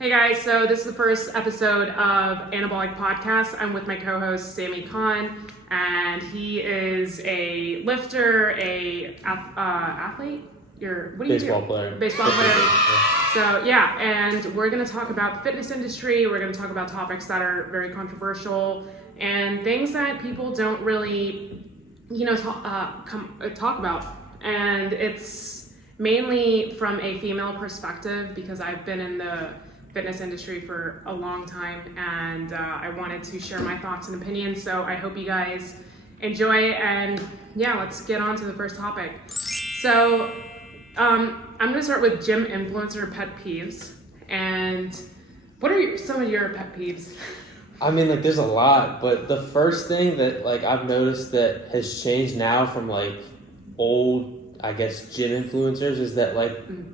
Hey guys, so this is the first episode of Anabolic Podcast. I'm with my co-host Sammy Khan, and he is a lifter, athlete. What do you Baseball do? player. Baseball player. So yeah, and we're going to talk about the fitness industry. We're going to talk about topics that are very controversial and things that people don't really, talk about. And it's mainly from a female perspective because I've been in the fitness industry for a long time, and I wanted to share my thoughts and opinions. So I hope you guys enjoy it, and yeah, let's get on to the first topic. So I'm going to start with gym influencer pet peeves. And what are some of your pet peeves? I mean, there's a lot, but the first thing that, I've noticed that has changed now from, old, I guess, gym influencers is that,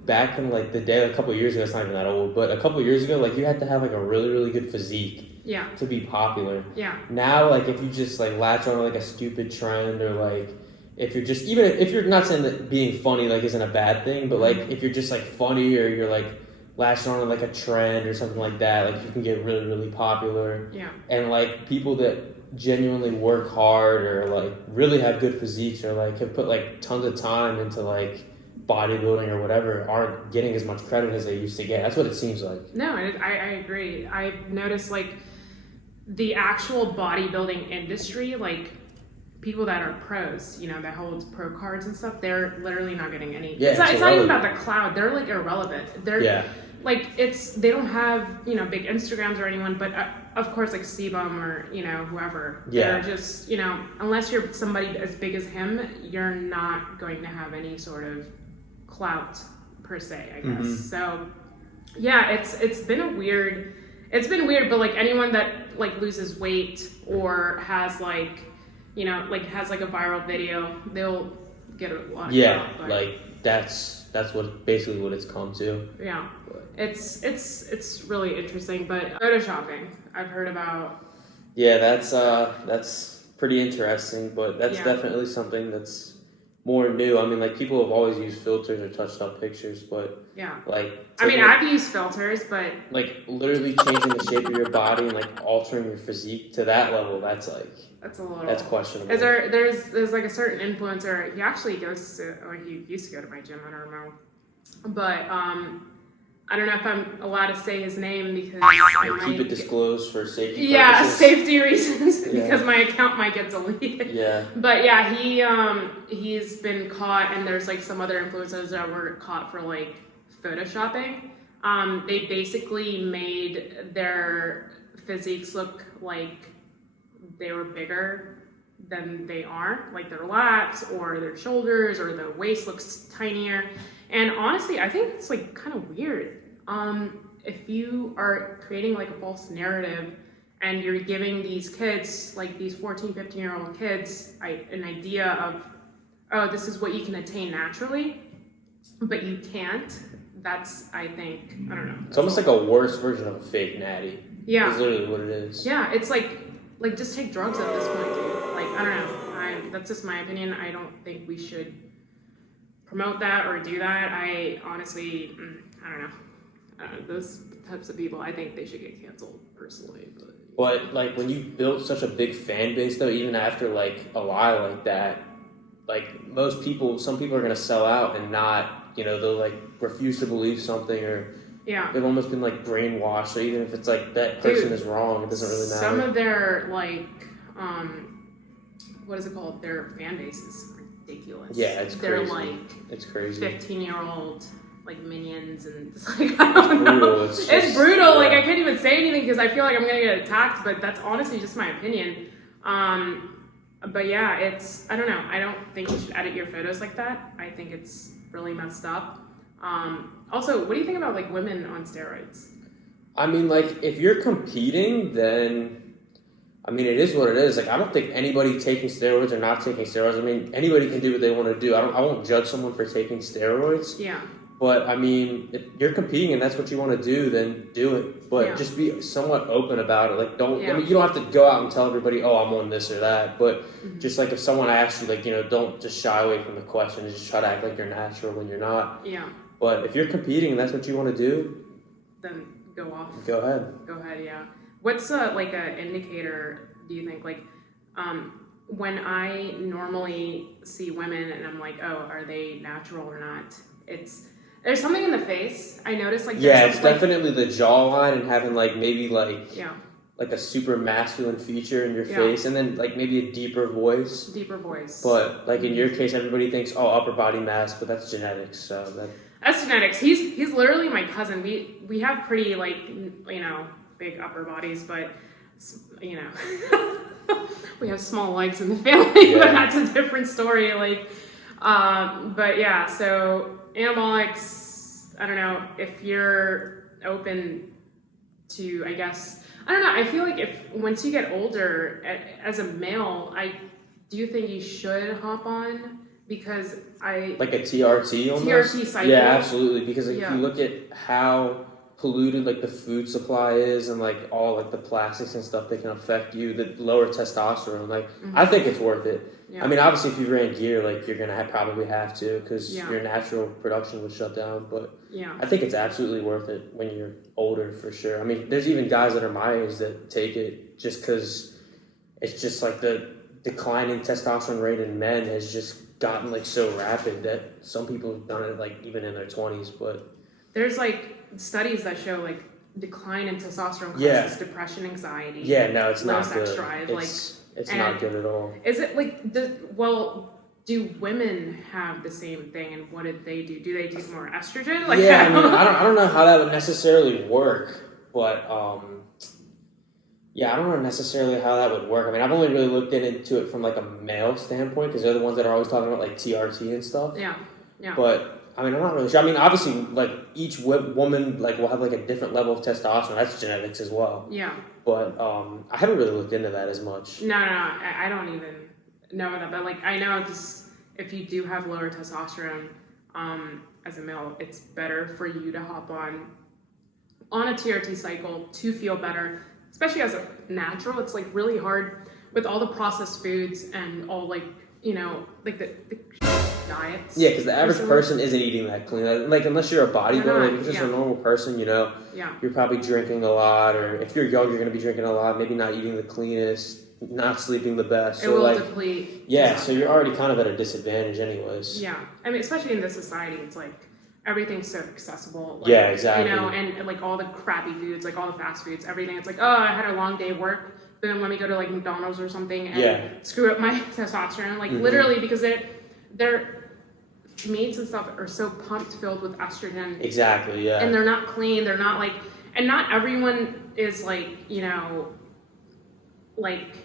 back in, the day, a couple of years ago, it's not even that old, but a couple of years ago, you had to have, a really, really good physique to be popular. Yeah. Now, if you just, latch on to, a stupid trend or, if you're just, even if you're not saying that being funny, isn't a bad thing, but, if you're just, funny or you're, latching on to, a trend or something like that, you can get really, really popular. Yeah. And, people that genuinely work hard or, really have good physiques or, have put, tons of time into, bodybuilding or whatever aren't getting as much credit as they used to get. That's what it seems like. No, I agree. I've noticed, the actual bodybuilding industry, people that are pros, that hold pro cards and stuff, they're literally not getting any. Yeah, it's not even about the cloud. They're irrelevant. They're they don't have big Instagrams or anyone, but of course Sebum or whoever. Yeah. They're just unless you're somebody as big as him, you're not going to have any sort of clout per se, I guess. Mm-hmm. So yeah, it's been weird, but anyone that loses weight or has has a viral video, they'll get a lot. Yeah, that's basically what it's come to. Yeah, it's really interesting. But photoshopping, I've heard about. Yeah, that's pretty interesting, but that's definitely something that's more new. I mean, people have always used filters or touched up pictures, but I've used filters, but literally changing the shape of your body and altering your physique to that level, that's questionable. There's a certain influencer. He actually goes to, he used to go to my gym. I don't know, but I don't know if I'm allowed to say his name because keep it disclosed for safety purposes. Yeah, safety reasons because my account might get deleted. Yeah. But yeah, he's been caught, and there's some other influencers that were caught for photoshopping. They basically made their physiques look like they were bigger than they are, their lats or their shoulders or the waist looks tinier. And honestly, I think it's kind of weird. If you are creating a false narrative and you're giving these kids, these 14, 15-year-old kids, an idea of, oh, this is what you can attain naturally, but you can't. That's, I think, I don't know. It's almost like a worse version of a fake natty. Yeah. It's literally what it is. Yeah, it's just take drugs at this point, dude. I don't know. That's just my opinion. I don't think we should promote that or do that. I honestly, I don't know. Those types of people, I think they should get canceled personally. But when you build such a big fan base, though, even after a lie like that, some people are gonna sell out and not, they'll refuse to believe something or. Yeah. They've almost been brainwashed, so even if it's that person is wrong, it doesn't really matter. Some of their what is it called? Their fan base is ridiculous. Yeah, it's crazy. They're it's crazy. 15-year-old minions, and just I don't know. Brutal. It's brutal. Yeah. I can't even say anything because I feel like I'm gonna get attacked, but that's honestly just my opinion. But yeah, I don't know. I don't think you should edit your photos like that. I think it's really messed up. Also, what do you think about women on steroids? I mean, if you're competing, then it is what it is. I don't think anybody taking steroids or not taking steroids. I mean, anybody can do what they want to do. I won't judge someone for taking steroids. Yeah. But if you're competing and that's what you want to do, then do it. But just be somewhat open about it. You don't have to go out and tell everybody, oh, I'm on this or that. But just if someone asks you, don't just shy away from the question and just try to act like you're natural when you're not. Yeah. But if you're competing and that's what you want to do, then go off? Go ahead. Go ahead, yeah. What's like an indicator, do you think? Like, when I normally see women and I'm like, oh, are they natural or not? There's something in the face. I noticed like it's definitely the jawline and having like maybe like yeah. like a super masculine feature in your face, and then like maybe a deeper voice. Deeper voice. But like in your case, everybody thinks, oh, upper body mass, but that's genetics. So that's genetics. He's literally my cousin. We have pretty like big upper bodies, but we have small legs in the family. But that's a different story. Like, but yeah. So anabolics. I don't know if you're open to. I guess. I don't know. I feel like once you get older, as a male, do you think you should hop on? Because like a TRT almost? TRT cycle. Yeah, absolutely. Because if you look at how polluted like the food supply is and like all like the plastics and stuff that can affect you, the lower testosterone, like I think it's worth it. Yeah. I mean, obviously if you ran gear, like you're gonna probably have to because your natural production would shut down. But I think it's absolutely worth it when you're older for sure. I mean, there's even guys that are my age that take it just because it's just like the declining testosterone rate in men has just gotten like so rapid that some people have done it like even in their 20s. But there's like studies that show like decline in testosterone causes depression, anxiety. Yeah, no, it's low not sex good. drive. It's not good at all. Is it like do women have the same thing, and what did they do? Do they take more estrogen? Like, I mean, I don't know how that would necessarily work, but I don't know necessarily how that would work. I mean, I've only really looked into it from like a male standpoint because they're the ones that are always talking about like TRT and stuff. Yeah. But I mean, I'm not really sure. I mean, obviously, like each woman like will have like a different level of testosterone. That's genetics as well. Yeah. But I haven't really looked into that as much. No, I don't even know that. But like, I know just if you do have lower testosterone as a male, it's better for you to hop on a TRT cycle to feel better, especially as a natural. It's like really hard with all the processed foods and all like like the diets. Yeah, because the average person isn't eating that clean. Like unless you're a bodybuilder, like, if you're just a normal person, you're probably drinking a lot, or if you're young, you're going to be drinking a lot. Maybe not eating the cleanest, not sleeping the best. It will deplete. Yeah, so you're already kind of at a disadvantage, anyways. Yeah, I mean, especially in this society, it's like everything's so accessible. Like, yeah, exactly. And like all the crappy foods, like all the fast foods, everything. It's like, oh, I had a long day of work. Then let me go to like McDonald's or something and screw up my testosterone. Like literally because their meats and stuff are so pumped filled with estrogen. Exactly, yeah. And they're not clean. They're not like, and not everyone is like, like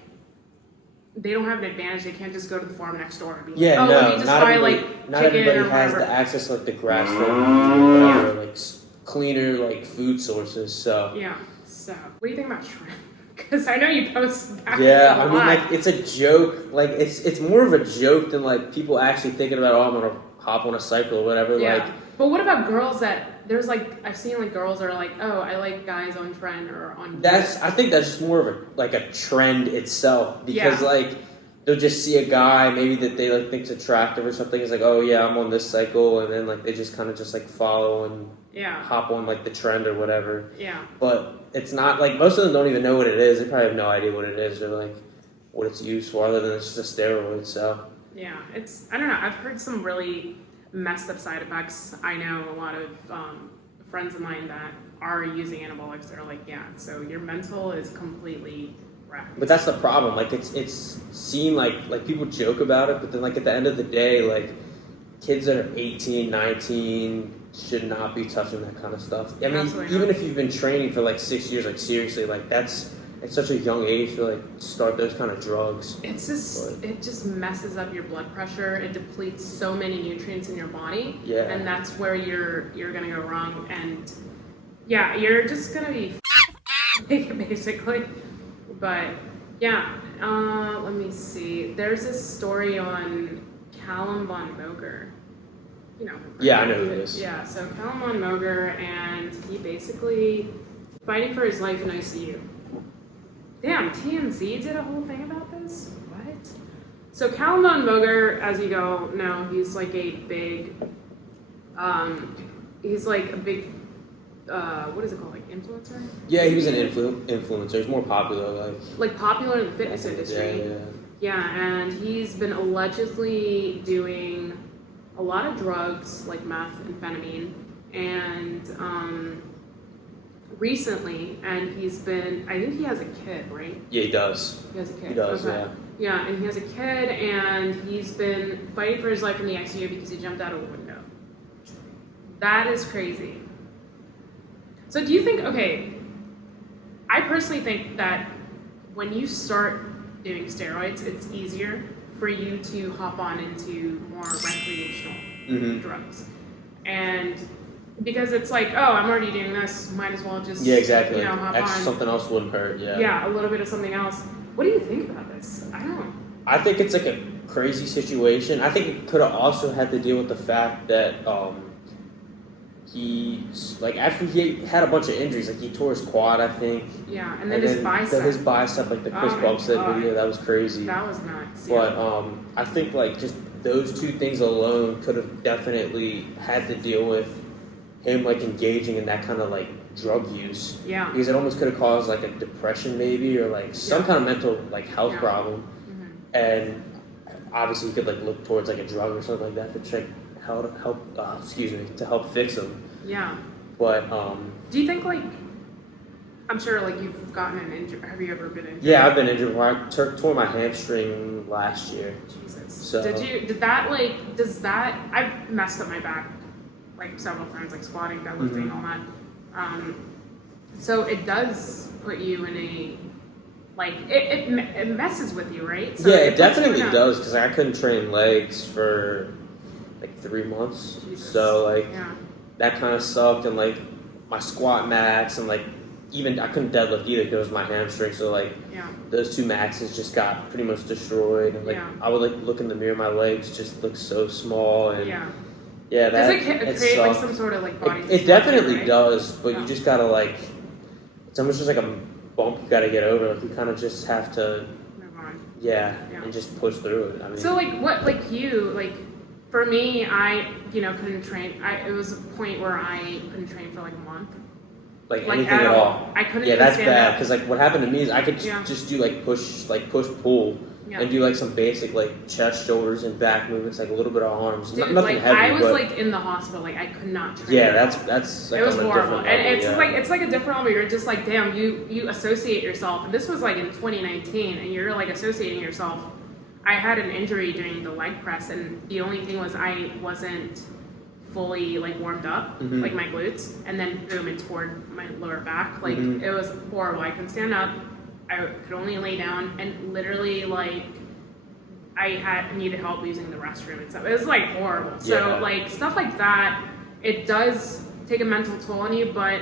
they don't have an advantage. They can't just go to the farm next door and be like, let me just buy like not chicken everybody or has whatever. the access to like the grass-fed, like cleaner like food sources. So So what do you think about shrimp? Because I know you post back I mean, like, it's a joke. Like, it's more of a joke than, like, people actually thinking about, I'm going to hop on a cycle or whatever. Yeah. Like, but what about girls that, there's, like, I've seen, like, girls are like, oh, I like guys on trend or on... I think that's just more of a trend itself. Because, like, they'll just see a guy, maybe that they, like, think's attractive or something. It's like, oh, yeah, I'm on this cycle. And then, like, they just kind of just, like, follow and hop on, like, the trend or whatever. Yeah. But... it's not, like, most of them don't even know what it is. They probably have no idea what it is or, like, what it's used for other than it's just a steroid, so. Yeah, I don't know. I've heard some really messed up side effects. I know a lot of friends of mine that are using anabolics that are like, so your mental is completely wrecked. But that's the problem. Like, it's seen, like people joke about it, but then, like, at the end of the day, like, kids that are 18, 19... should not be touching that kind of stuff. I mean, even if you've been training for like 6 years, like seriously, like that's at such a young age to like start those kind of drugs. It just messes up your blood pressure. It depletes so many nutrients in your body. Yeah. And that's where you're gonna go wrong. And you're just gonna be basically. But let me see. There's this story on calumvonmoger. I know who it is. Yeah, so calumvonmoger, and he basically fighting for his life in ICU. Damn, TMZ did a whole thing about this? What? So calumvonmoger, as you go know, he's like a big, what is it called, like influencer? Yeah, he was an influencer. He's more popular, like popular in the fitness industry. Yeah, and he's been allegedly doing a lot of drugs like meth, amphetamine, and recently, and he's been, I think he has a kid, right? Yeah, he does. He has a kid. He does, okay. Yeah, and he has a kid, and he's been fighting for his life in the ICU because he jumped out of a window. That is crazy. So do you think, okay, I personally think that when you start doing steroids, it's easier for you to hop on into more recreational drugs. And because it's like, oh, I'm already doing this, might as well just, exactly. Hop on. Something else wouldn't hurt, Yeah, a little bit of something else. What do you think about this? I think it's like a crazy situation. I think it could have also had to deal with the fact that he, like, after he had a bunch of injuries, like he tore his quad, I think. Yeah, and then his bicep. His bicep, like the Chris Bumstead video, that was crazy. That was nuts. But I think like just those two things alone could have definitely had to deal with him like engaging in that kind of like drug use. Yeah. Because it almost could have caused like a depression maybe, or like some kind of mental like health problem. And obviously you could like look towards like a drug or something like that to check to help fix him. Yeah. But do you think like, I'm sure like you've gotten an injury, have you ever been injured? Yeah, I've been injured. I tore my hamstring last year. Jesus. So I've messed up my back like several times, like squatting, deadlifting, all that. So it does put you in a, like, it messes with you, right? So yeah, it definitely does, because I couldn't train legs for like 3 months. Jesus. So like that kind of sucked, and like my squat max, and like even I couldn't deadlift either because it was my hamstring. So like those two maxes just got pretty much destroyed, and like I would like look in the mirror, my legs just look so small, and that does it create like some sort of like body? It definitely right? does, but you just gotta like, it's almost just like a bump you gotta get over. Like you kind of just have to move on. And just push through it. I mean, so like what, like you, like for me, I couldn't train. It was a point where I couldn't train for like a month. Like anything at all. I couldn't. Yeah, that's bad. up. Because like what happened to me is I could just do like push pull, and do like some basic like chest, shoulders, and back movements, like a little bit of arms. Dude, nothing like, heavy. I was like in the hospital, like I could not train. Yeah, that's like, it was on a horrible, different and level, it's like a different level. You're just like, damn, you associate yourself. And this was like in 2019, and you're like associating yourself. I had an injury during the leg press, and the only thing was I wasn't fully like warmed up, like my glutes, and then boom, it toward my lower back. Like it was horrible. I couldn't stand up. I could only lay down, and literally like I needed help using the restroom and stuff. It was like horrible. So like stuff like that, it does take a mental toll on you. But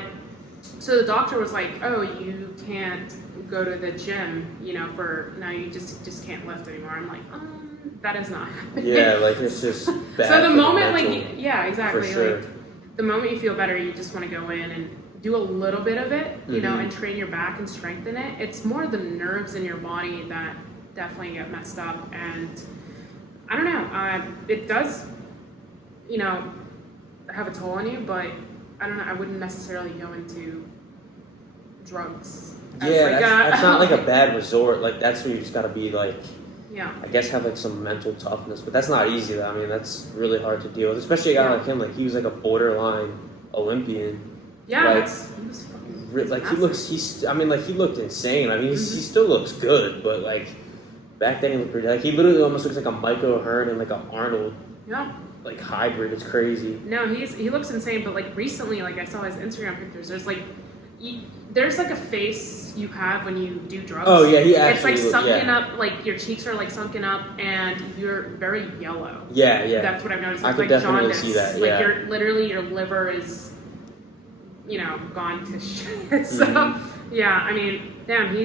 so the doctor was like, oh, you can't go to the gym, for now, you just can't lift anymore. I'm like, that is not happening. Yeah, like it's just bad. So the moment, mental, like, yeah, exactly. For sure. Like the moment you feel better, you just want to go in and do a little bit of it, and train your back and strengthen it. It's more the nerves in your body that definitely get messed up, and I don't know. It does, have a toll on you, but I don't know. I wouldn't necessarily go into drugs. Yeah, that's not like a bad resort. Like that's where you just gotta be like, I guess have like some mental toughness. But that's not easy though. I mean, that's really hard to deal with, especially a guy like him. Like he was like a borderline Olympian. Yeah, like, he was fucking like massive. he looked insane. I mean, he still looks good, but like back then he looked pretty. Like he literally almost looks like a Michael Hearn and like a Arnold. Yeah. Like hybrid. It's crazy. No, he looks insane. But like recently, like I saw his Instagram pictures. There's like a face you have when you do drugs. Oh yeah, it's like sunken up, like your cheeks are like sunken up, and you're very yellow. Yeah. That's what I've noticed. I It's could like definitely jaundice. see that. Like your liver is, gone to shit. So yeah, I mean, damn,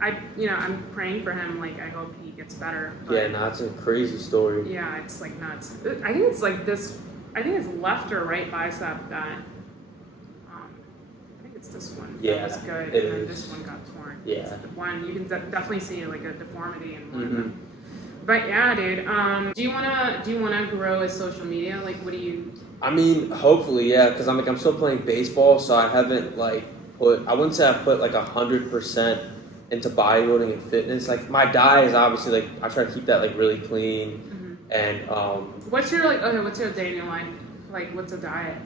I'm praying for him. Like I hope he gets better. But, it's a crazy story. Yeah, it's like nuts. I think it's like this. I think it's left or right bicep that. This one that was good, and then this one got torn. Yeah. One you can definitely see like a deformity in one of them. But yeah, dude. Do you wanna grow a social media? Like, what do you? I mean, hopefully, yeah, because I'm still playing baseball, so I haven't I wouldn't say I've put like 100% into bodybuilding and fitness. Like my diet is obviously like I try to keep that like really clean, and What's your day in your life? Like, what's a diet?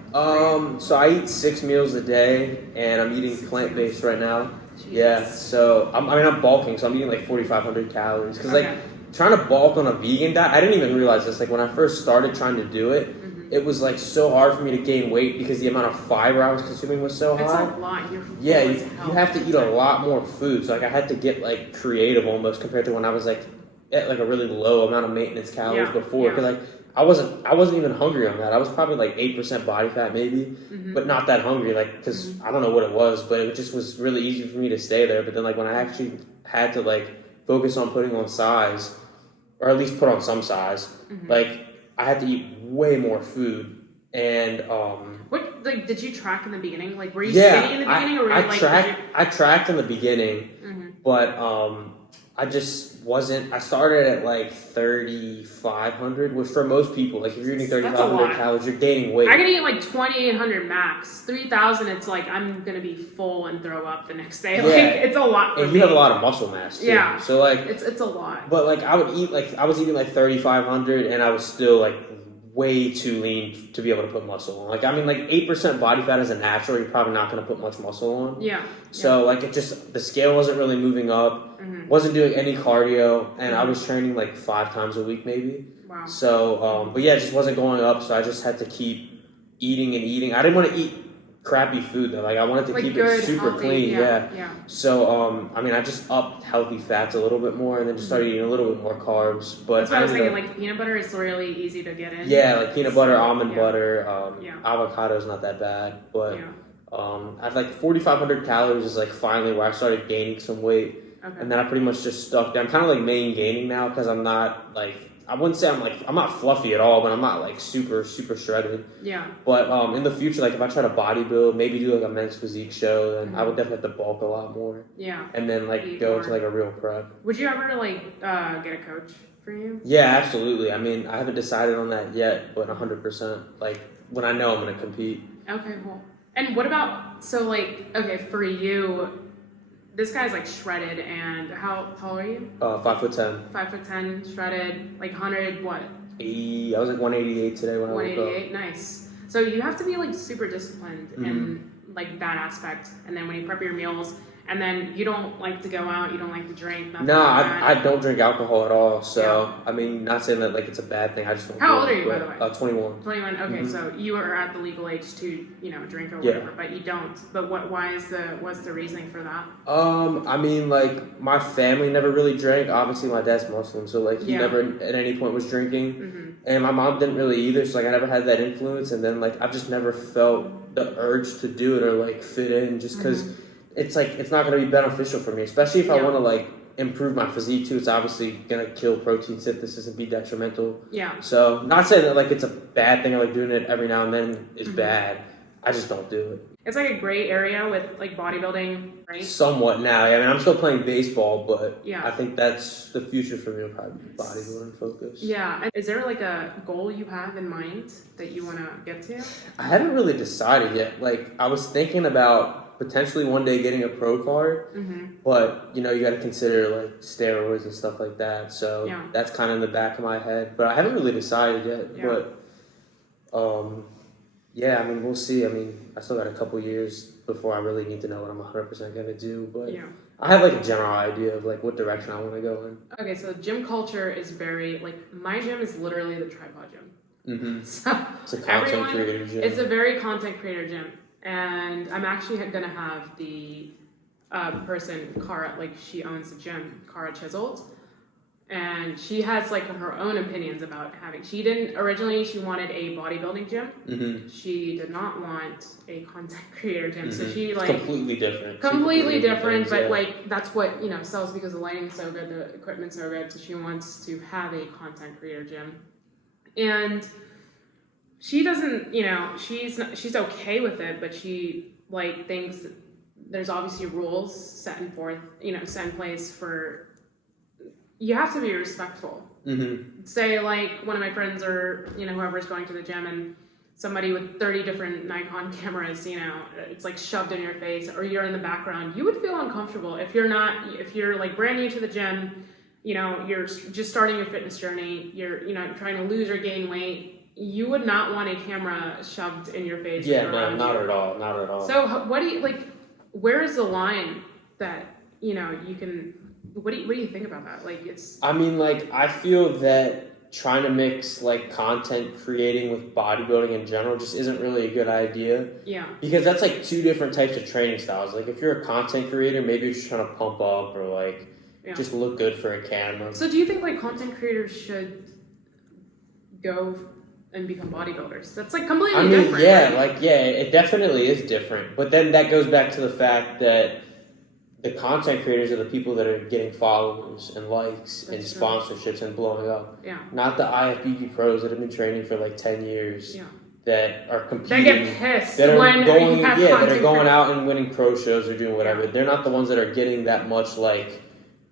So I eat 6 meals a day, and I'm eating plant-based right now. Jeez. Yeah, so I'm bulking, so I'm eating like 4,500 calories. Because like trying to bulk on a vegan diet, I didn't even realize this. Like when I first started trying to do it, it was like so hard for me to gain weight because the amount of fiber I was consuming was so high. It's a lot. You have to eat a lot more food. So like I had to get like creative almost compared to when I was like at like a really low amount of maintenance calories before. Because like I wasn't even hungry on that. I was probably like 8% body fat maybe, but not that hungry. Like because I don't know what it was, but it just was really easy for me to stay there. But then like when I actually had to like focus on putting on size, or at least put on some size, like I had to eat way more food. And what like did you track in the beginning? Like were you skinny in the beginning, or were you I tracked in the beginning, but I just wasn't. I started at like 3,500, which for most people, like if you're eating 3,500 calories, you're gaining weight. I can eat like 2,800 max. 3,000, it's like I'm gonna be full and throw up the next day. Like it's a lot. And you have a lot of muscle mass too. Yeah. So like it's a lot. But like I was eating like 3,500, and I was still like way too lean to be able to put muscle on. Like I mean, like 8% body fat as a natural, you're probably not going to put much muscle on. Yeah. So like the scale wasn't really moving up. Wasn't doing any cardio, and I was training like 5 times a week maybe. Wow. So but yeah, it just wasn't going up. So I just had to keep eating and eating. I didn't want to eat crappy food though. Like I wanted to like keep good, it super healthy, clean. Yeah. So I mean, I just upped healthy fats a little bit more, and then just started eating a little bit more carbs. But that's what I was thinking. Like peanut butter is really easy to get in. Yeah, like peanut butter, almond butter, avocado is not that bad. But at like 4,500 calories is like finally where I started gaining some weight, and then I pretty much just stuck there. I'm kind of like main gaining now because I'm not like. I wouldn't say I'm not fluffy at all, but I'm not like super shredded. Yeah. But in the future, like if I try to bodybuild, maybe do like a men's physique show, then I would definitely have to bulk a lot more. Yeah. And then like go into like a real prep. Would you ever like get a coach for you? Yeah, absolutely. I mean, I haven't decided on that yet, but 100%. Like when I know I'm gonna compete. Okay, cool. And what about for you? This guy's like shredded, and how tall are you? 5'10". 5'10", shredded, like 100 what? I was like 188 today when I woke up. 188, nice. So you have to be like super disciplined in like that aspect, and then when you prep your meals, and then you don't like to go out, you don't like to drink. Nothing no, like I don't drink alcohol at all. So I mean, not saying that like it's a bad thing. I just don't. How old are you, by the way? 21. 21. Okay, so you are at the legal age to drink or whatever, but you don't. But what's the reasoning for that? I mean, like my family never really drank. Obviously, my dad's Muslim, so like he never at any point was drinking, and my mom didn't really either. So like I never had that influence, and then like I've just never felt the urge to do it or like fit in, just because. It's like it's not going to be beneficial for me, especially if I want to like improve my physique too. It's obviously going to kill protein synthesis and be detrimental. Yeah. So not saying that like it's a bad thing or like doing it every now and then is bad. I just don't do it. It's like a gray area with like bodybuilding, right? Somewhat now. I mean, I'm still playing baseball, but I think that's the future for me. Will probably be bodybuilding focus. Yeah. And is there like a goal you have in mind that you want to get to? I haven't really decided yet. Like I was thinking about potentially one day getting a pro card, but you got to consider like steroids and stuff like that. So that's kind of in the back of my head, but I haven't really decided yet. But I mean, we'll see. I mean, I still got a couple years before I really need to know what I'm 100% gonna do. But I have like a general idea of like what direction I want to go in. Okay, so gym culture is very like my gym is literally the tripod gym. So it's a content creator gym. It's a very content creator gym. And I'm actually gonna have the person, Cara, like she owns the gym, Cara Chiseled, and she has like her own opinions about having. She wanted a bodybuilding gym. She did not want a content creator gym. So she like completely different. Completely different, but like that's what sells because the lighting's so good, the equipment's so good. So she wants to have a content creator gym, and she doesn't, she's okay with it, but she like thinks there's obviously rules set in place for, you have to be respectful Say like one of my friends or whoever's going to the gym and somebody with 30 different Nikon cameras, it's like shoved in your face, or you're in the background, you would feel uncomfortable if you're like brand new to the gym, you're just starting your fitness journey, you're trying to lose or gain weight. You would not want a camera shoved in your face. Yeah, no, not at all. So what do you like? Where is the line that you can? What do you think about that? Like it's. I mean, like I feel that trying to mix like content creating with bodybuilding in general just isn't really a good idea. Yeah. Because that's like two different types of training styles. Like if you're a content creator, maybe you're just trying to pump up or like just look good for a camera. So do you think like content creators should go and become bodybuilders? That's like completely different. Yeah, right? it definitely is different. But then that goes back to the fact that the content creators are the people that are getting followers and likes and sponsorships and blowing up. Yeah. Not the IFBB pros that have been training for like 10 years. Yeah. That are competing. They get pissed that are when going, you have that are going out and winning pro shows or doing whatever. Yeah. They're not the ones that are getting that much like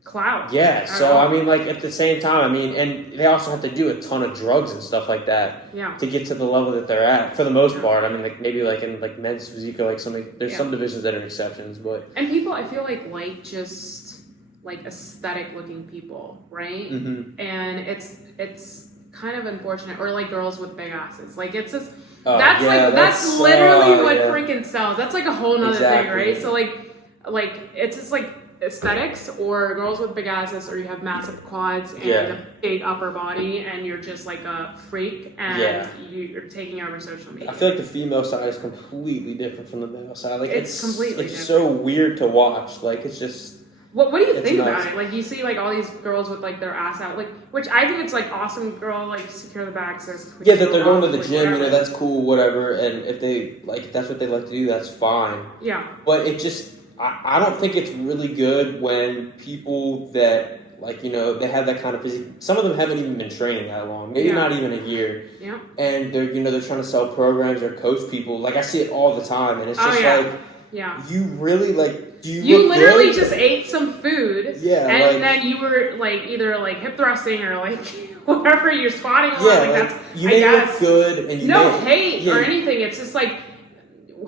clout. Yeah. So I mean, like at the same time, and they also have to do a ton of drugs and stuff like that. Yeah. To get to the level that they're at, for the most part. I mean, like maybe like in like men's physique or like something. There's some divisions that are exceptions, but. And people, I feel like just like aesthetic looking people, right? Mm-hmm. And it's kind of unfortunate, or like girls with big asses. Like it's just. Oh, that's literally what freaking sells. That's like a whole nother thing, right? So like it's just like aesthetics, or girls with big asses, or you have massive quads and a big upper body, and you're just like a freak, and you're taking over social media. I feel like the female side is completely different from the male side. Like it's completely different. So weird to watch. Like it's just. What do you think about it? Like you see like all these girls with like their ass out, like which I think it's like awesome. Girl, like secure the back, says that they're going to the gym. Whatever. That's cool, whatever. And if they like, if that's what they like to do, that's fine. Yeah. But it just, I don't think it's really good when people that like they have that kind of physique. Some of them haven't even been training that long, maybe not even a year. Yeah. And they're they're trying to sell programs or coach people. Like I see it all the time, and it's just you really like. You literally just ate some food, and then you were like either like hip thrusting or like whatever you're squatting on. Yeah, like that's you may look good, and you hate or anything. It's just like,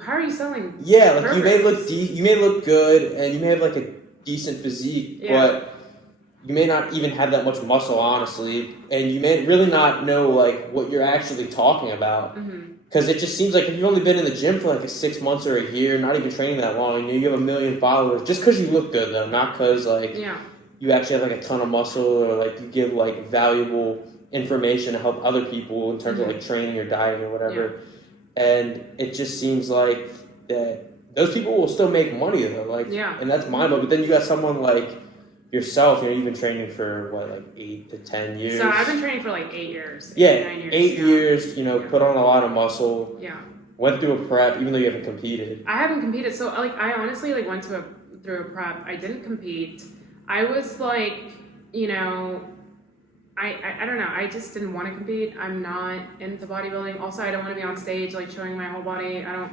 how are you selling? Yeah, like burgers? You may look good, and you may have like a decent physique, but you may not even have that much muscle, honestly, and you may really not know like what you're actually talking about. Mm-hmm. Because it just seems like if you've only been in the gym for like 6 months or a year, not even training that long, and you have 1 million followers, just because you look good though, not because like you actually have like a ton of muscle or like you give like valuable information to help other people in terms of like training or dieting or whatever. Yeah. And it just seems like that those people will still make money though, like and that's mind-blowing. But then you got someone like yourself, you've been training for what, like 8 to 10 years? So I've been training for like 8 years. 9 years. 8 years, put on a lot of muscle. Yeah. Went through a prep, even though you haven't competed. I haven't competed, so like I honestly like went through a prep. I didn't compete. I was like, I don't know. I just didn't want to compete. I'm not into bodybuilding. Also, I don't want to be on stage like showing my whole body. I don't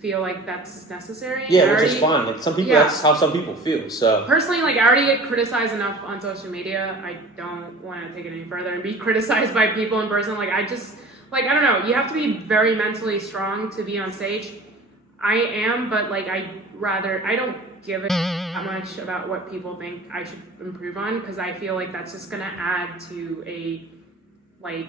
feel like that's necessary. Yeah, which is fine. Like some people, that's how some people feel. So personally, like I already get criticized enough on social media. I don't want to take it any further and be criticized by people in person. Like I just, like I don't know. You have to be very mentally strong to be on stage. I am, but like I don't give a that much about what people think I should improve on, because I feel like that's just gonna add to a like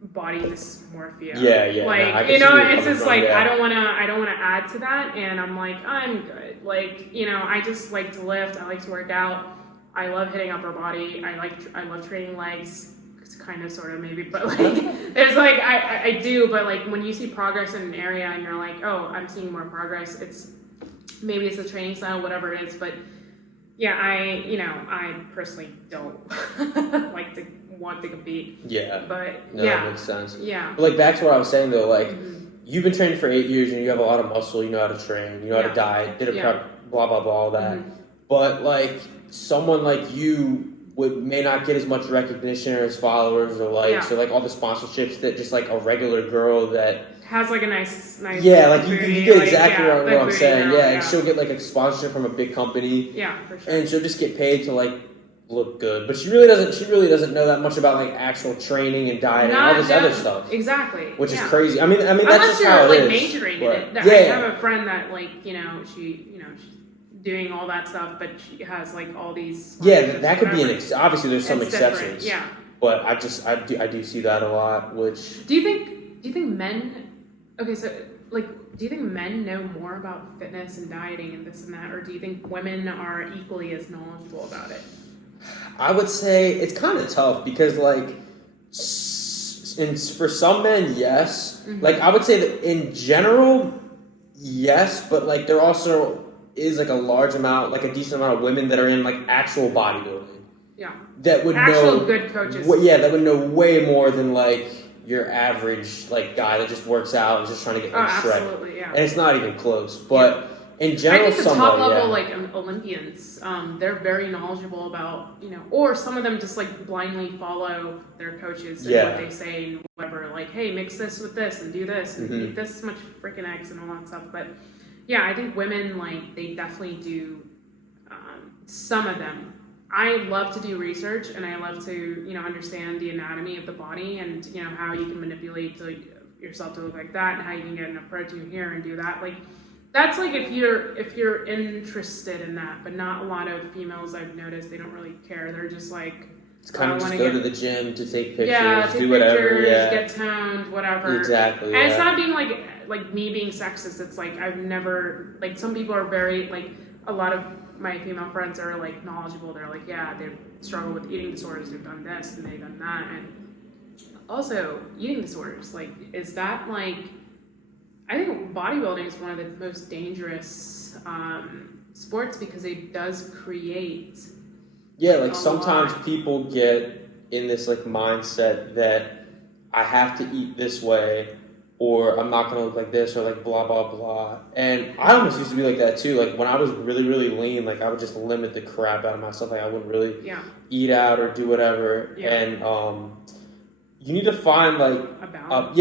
body dysmorphia. Yeah. Like it's just like I don't wanna add to that, and I'm like I'm good. Like I just like to lift. I like to work out. I love hitting upper body. I love training legs. It's kind of sort of maybe, but like there's like I do, but like when you see progress in an area and you're like, oh, I'm seeing more progress. Maybe it's a training style, whatever it is, but yeah, I personally don't like to want to compete. Yeah. But that makes sense. Yeah. But like back to what I was saying though, like you've been training for 8 years and you have a lot of muscle, you know how to train, you know how to diet, did a prep, blah blah blah, all that. But like someone like you may not get as much recognition or as followers or likes or like all the sponsorships that just like a regular girl that has like a nice like you get exactly what I'm saying. And she'll get like a sponsorship from a big company. Yeah, for sure. And she'll just get paid to like look good, but she really doesn't know that much about like actual training and diet and all this other stuff. Exactly. Which is crazy. I mean that's unless just how it is. Unless you're like majoring in it. I have a friend that like, she's doing all that stuff, but she has like all these. Yeah, that could be obviously there's some exceptions. Yeah. But I do see that a lot, which. Do you think men? Okay, so like, do you think men know more about fitness and dieting and this and that, or do you think women are equally as knowledgeable about it? I would say it's kind of tough because, like, for some men, yes. Mm-hmm. Like, I would say that in general, yes, but, like, there also is, like, a large amount, like, a decent amount of women that are in, like, actual bodybuilding. Yeah. That would know good coaches. That would know way more than, like, your average, like, guy that just works out and is just trying to get shredded. Absolutely, yeah. And it's not even close, but... Yeah. In general, I think the top level like Olympians, they're very knowledgeable about, or some of them just like blindly follow their coaches and what they say and whatever. Like, hey, mix this with this and do this and eat this much freaking eggs and all that stuff. But yeah, I think women like they definitely do. Some of them. I love to do research and I love to understand the anatomy of the body and how you can manipulate yourself to look like that and how you can get enough protein here and do that like. That's like if you're interested in that, but not a lot of females I've noticed, they don't really care. They're just like it's kind of just go to the gym to take pictures, do whatever, get toned, whatever. Exactly. And it's not being like me being sexist. It's like I've never like some people are very like a lot of my female friends are like knowledgeable. They're like they've struggled with eating disorders. They've done this and they've done that, and also eating disorders. Like is that like I think bodybuilding is one of the most dangerous sports because it does create. Yeah, like sometimes people get in this like mindset that I have to eat this way, or I'm not gonna look like this, or like blah blah blah. And I almost used to be like that too. Like when I was really really lean, like I would just limit the crap out of myself. Like I wouldn't really eat out or do whatever. Yeah. And you need to find like a balance.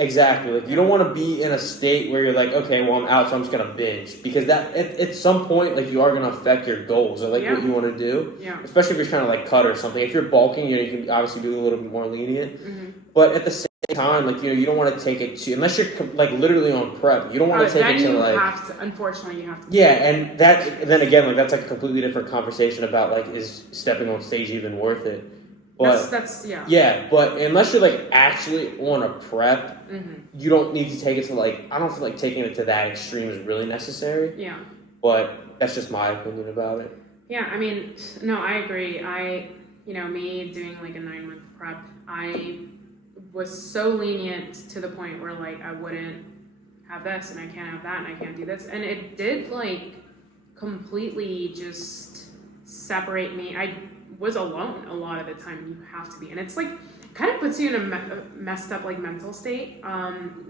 Exactly. Like you don't want to be in a state where you're like, okay, well I'm out, so I'm just gonna binge because that at some point like you are gonna affect your goals or like what you want to do. Yeah. Especially if you're trying to like cut or something. If you're bulking, you can obviously do a little bit more lenient. Mm-hmm. But at the same time, like you don't want to take it to unless you're like literally on prep. You don't want to take it to like. Unfortunately, you have to. Yeah, and then again, like that's like a completely different conversation about like is stepping on stage even worth it. But, that's Yeah, but unless you're like actually on a prep, you don't need to take it to like. I don't feel like taking it to that extreme is really necessary. Yeah. But that's just my opinion about it. Yeah, I mean, no, I agree. Me doing like a 9-month prep, I was so lenient to the point where like I wouldn't have this and I can't have that and I can't do this, and it did like completely just separate me. I was alone a lot of the time. You have to be, and it's like kind of puts you in a messed up like mental state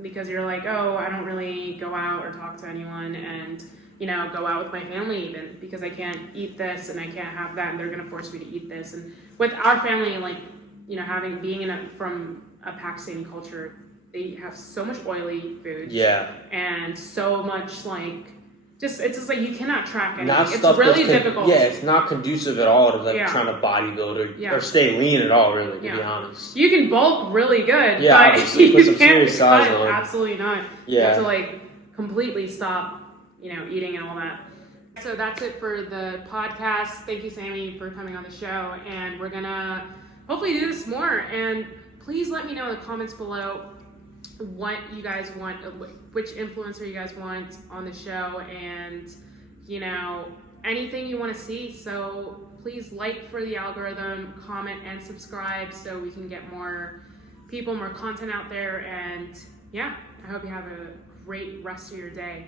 because you're like, oh, I don't really go out or talk to anyone and go out with my family even because I can't eat this and I can't have that and they're gonna force me to eat this. And with our family, like being from a Pakistani culture, they have so much oily food, and so much like it's just like you cannot track anything. It's really difficult. Yeah, it's not conducive at all to like trying to bodybuild or stay lean at all, really, to be honest. You can bulk really good, but obviously, put some serious size on. Absolutely not. You have to like completely stop, eating and all that. So that's it for the podcast. Thank you, Sammy, for coming on the show, and we're gonna hopefully do this more. And please let me know in the comments below what you guys want, which influencer you guys want on the show, and anything you want to see. So please like for the algorithm, comment and subscribe so we can get more people, more content out there. And I hope you have a great rest of your day.